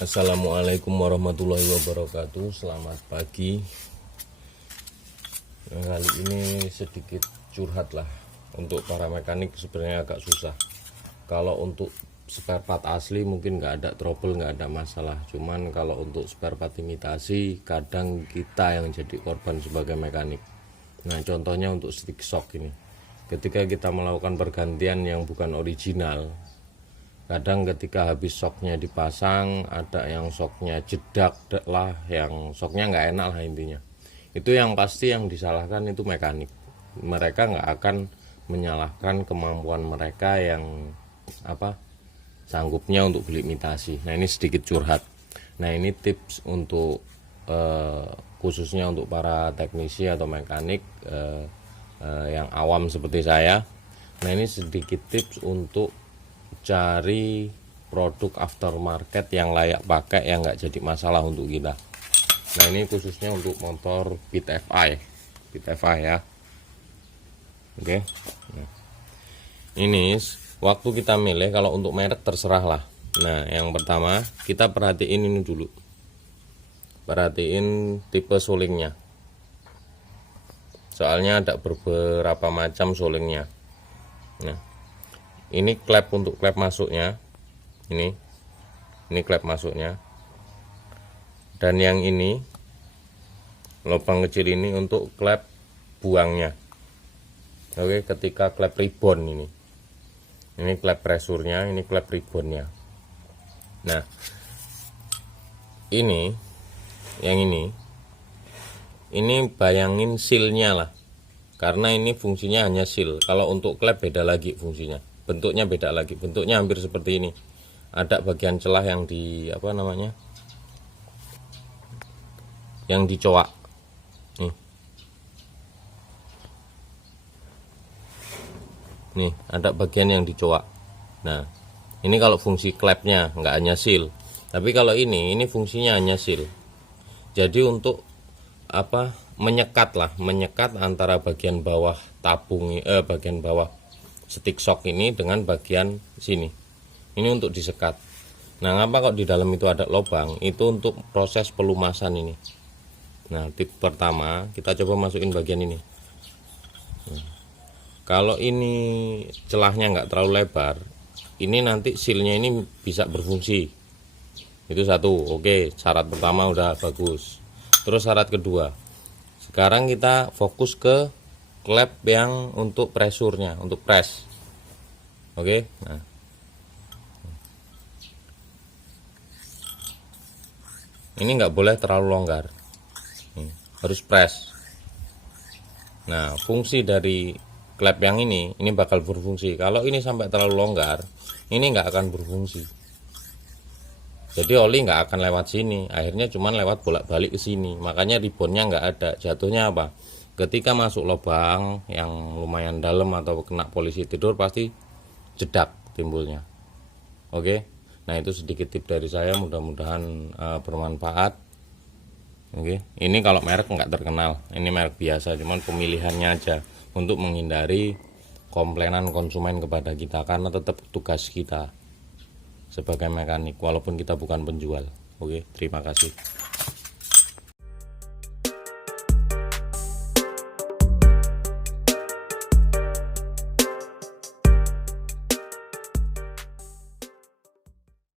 Assalamualaikum warahmatullahi wabarakatuh. Selamat pagi. Kali ini sedikit curhat lah. Untuk para mekanik sebenarnya agak susah. Kalau untuk spare part asli mungkin nggak ada trouble, nggak ada masalah. Cuman kalau untuk spare part imitasi kadang kita yang jadi korban sebagai mekanik. Nah contohnya untuk stick shock ini. Ketika kita melakukan pergantian yang bukan original, kadang ketika habis shocknya dipasang ada yang shocknya jedak lah, yang shocknya nggak enak lah intinya. Itu yang pasti yang disalahkan itu mekanik. Mereka nggak akan menyalahkan kemampuan mereka yang sanggupnya untuk beli imitasi. Nah ini sedikit curhat. Nah ini tips untuk khususnya untuk para teknisi atau mekanik yang awam seperti saya. Nah ini sedikit tips untuk cari produk aftermarket yang layak pakai, yang nggak jadi masalah untuk kita. Nah ini khususnya untuk motor Beat FI ya. Oke. Nah, ini waktu kita milih, kalau untuk merek terserah lah. Nah yang pertama kita perhatiin ini dulu, perhatiin tipe sulingnya, soalnya ada beberapa macam sulingnya. Nah ini klep untuk klep masuknya, ini klep masuknya, dan yang ini lubang kecil ini untuk klep buangnya. Oke, ketika klep ribon ini klep presurnya, ini klep ribonnya. Nah ini yang ini bayangin sealnya lah, karena ini fungsinya hanya seal. Kalau untuk klep beda lagi fungsinya, bentuknya beda lagi, bentuknya hampir seperti ini. Ada bagian celah yang yang dicoak nih ada bagian yang dicoak. Nah ini kalau fungsi klepnya, nggak hanya seal. Tapi kalau ini fungsinya hanya seal. Jadi untuk menyekat antara bagian bawah tabung, bagian bawah stick shock ini dengan bagian sini. Ini untuk disekat. Nah ngapa kok di dalam itu ada lubang? Itu untuk proses pelumasan ini. Nah tips pertama kita coba masukin bagian ini. Nah, kalau ini celahnya nggak terlalu lebar, ini nanti sealnya ini bisa berfungsi. Itu satu. Oke, syarat pertama udah bagus. Terus syarat kedua, sekarang kita fokus ke klep yang untuk presurnya, untuk press. Oke, nah ini nggak boleh terlalu longgar, harus press. Nah fungsi dari klep yang ini bakal berfungsi. Kalau ini sampai terlalu longgar, ini nggak akan berfungsi. Jadi oli nggak akan lewat sini, akhirnya cuman lewat bolak-balik ke sini. Makanya ribonnya nggak ada. Jatuhnya apa? Ketika masuk lubang yang lumayan dalam atau kena polisi tidur, pasti jedak timbulnya. Oke, nah itu sedikit tips dari saya, mudah-mudahan bermanfaat. Oke, ini kalau merek nggak terkenal, ini merek biasa, cuman pemilihannya aja untuk menghindari komplainan konsumen kepada kita, karena tetap tugas kita sebagai mekanik walaupun kita bukan penjual. Oke, terima kasih.